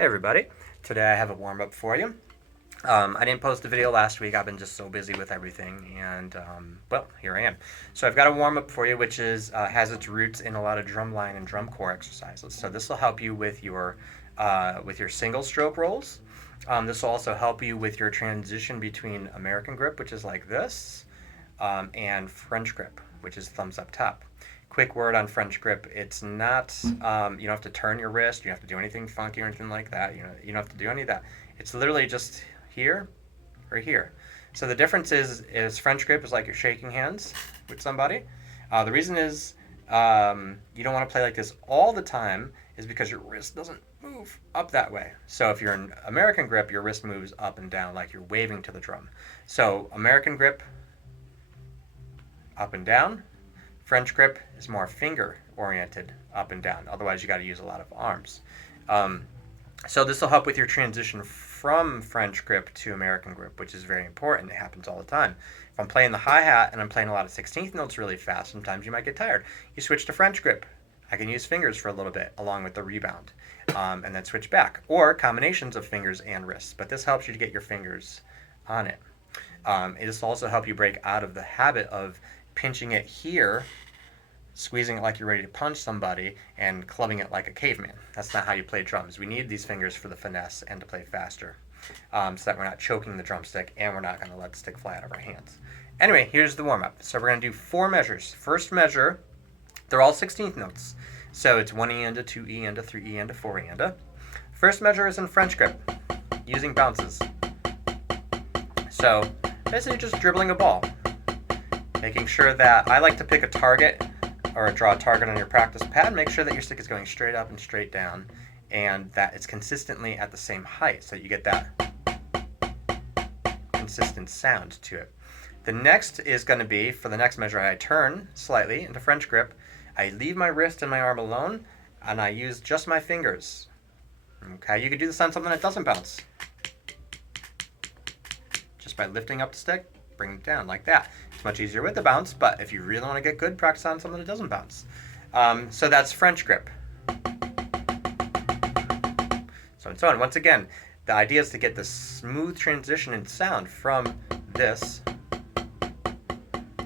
Hey everybody, today I have a warm-up for you. I didn't post a video last week. I've been just so busy with everything, and well, here I am. So I've got a warm-up for you, which has its roots in a lot of drum line and drum corps exercises. So this will help you with your single stroke rolls. This will also help you with your transition between American grip, which is like this, and French grip, which is thumbs up top. Quick word on French grip. It's not, you don't have to turn your wrist. You don't have to do anything funky or anything like that. You don't have to do any of that. It's literally just here or here. So the difference is French grip is like you're shaking hands with somebody. The reason is you don't want to play like this all the time is because your wrist doesn't move up that way. So if you're in American grip, your wrist moves up and down like you're waving to the drum. So American grip, up and down. French grip is more finger oriented, up and down. Otherwise, you got to use a lot of arms. So this will help with your transition from French grip to American grip, which is very important. It happens all the time. If I'm playing the hi-hat and I'm playing a lot of 16th notes really fast, sometimes you might get tired. You switch to French grip. I can use fingers for a little bit along with the rebound, and then switch back. Or combinations of fingers and wrists. But this helps you to get your fingers on it. This will also help you break out of the habit of pinching it here, squeezing it like you're ready to punch somebody, and clubbing it like a caveman. That's not how you play drums. We need these fingers for the finesse and to play faster, so that we're not choking the drumstick and we're not going to let the stick fly out of our hands. Anyway, here's the warm-up. So we're going to do 4 measures. First measure, they're all 16th notes. So it's 1 E and a 2 E and a 3 E and a 4 E and a. First measure is in French grip, using bounces. So basically just dribbling a ball. Making sure that I like to pick a target or draw a target on your practice pad. Make sure that your stick is going straight up and straight down and that it's consistently at the same height so that you get that consistent sound to it. The next is going to be, for the next measure, I turn slightly into French grip. I leave my wrist and my arm alone and I use just my fingers. Okay, you could do this on something that doesn't bounce. Just by lifting up the stick, bring it down like that. It's much easier with the bounce, but if you really want to get good, practice on something that doesn't bounce. So that's French grip. So and so on. Once again, the idea is to get the smooth transition in sound from this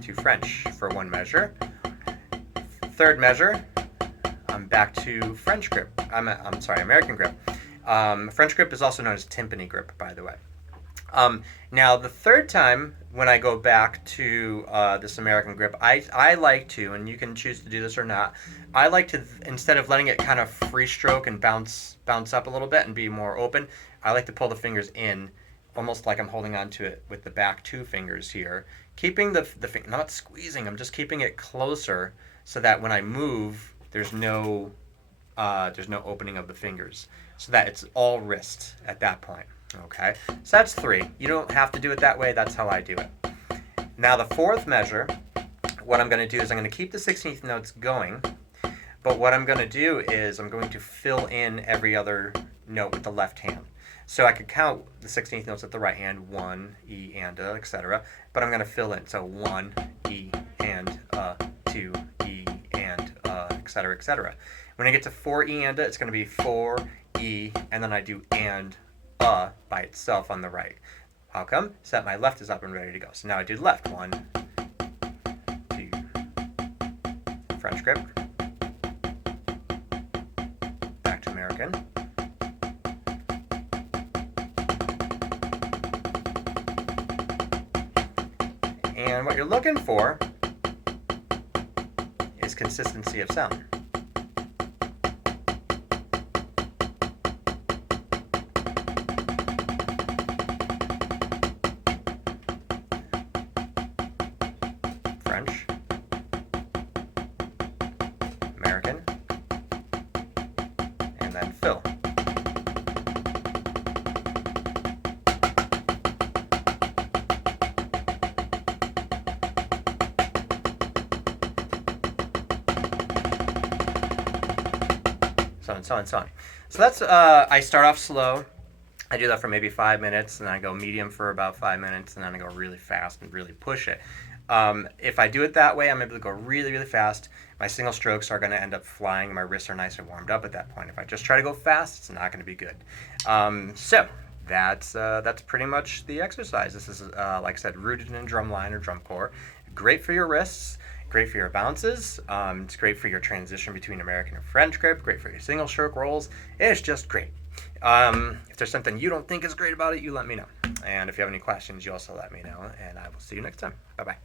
to French for 1 measure. Third measure, I'm back to French grip. I'm sorry, American grip. French grip is also known as timpani grip, by the way. Now, the third time when I go back to this American grip, I like to, and you can choose to do this or not, I like to, instead of letting it kind of free stroke and bounce up a little bit and be more open, I like to pull the fingers in, almost like I'm holding on to it with the back 2 fingers here. Keeping the finger, not squeezing, I'm just keeping it closer so that when I move, there's no opening of the fingers, so that it's all wrist at that point. Okay, so that's 3. You don't have to do it that way. That's how I do it. Now the 4th measure, what I'm going to do is I'm going to keep the 16th notes going, but what I'm going to do is I'm going to fill in every other note with the left hand. So I could count the 16th notes with the right hand, 1, E, and a, etc. But I'm going to fill in. So 1, E, and a, 2, E, and a, etc., etc. When I get to 4 E and a, it's going to be 4, E, and then I do and by itself on the right. How come? So that my left is up and ready to go. So now I do left. 1, 2, French grip, back to American, and what you're looking for is consistency of sound. French, American, and then fill. So on, so on, so on. So that's, I start off slow. I do that for maybe 5 minutes, and then I go medium for about 5 minutes, and then I go really fast and really push it. If I do it that way, I'm able to go really, really fast. My single strokes are going to end up flying. My wrists are nice and warmed up at that point. If I just try to go fast, it's not going to be good. So that's pretty much the exercise. This is, like I said, rooted in drum line or drum corps. Great for your wrists. Great for your bounces. It's great for your transition between American and French grip. Great for your single stroke rolls. It's just great. If there's something you don't think is great about it, you let me know. And if you have any questions, you also let me know. And I will see you next time. Bye-bye.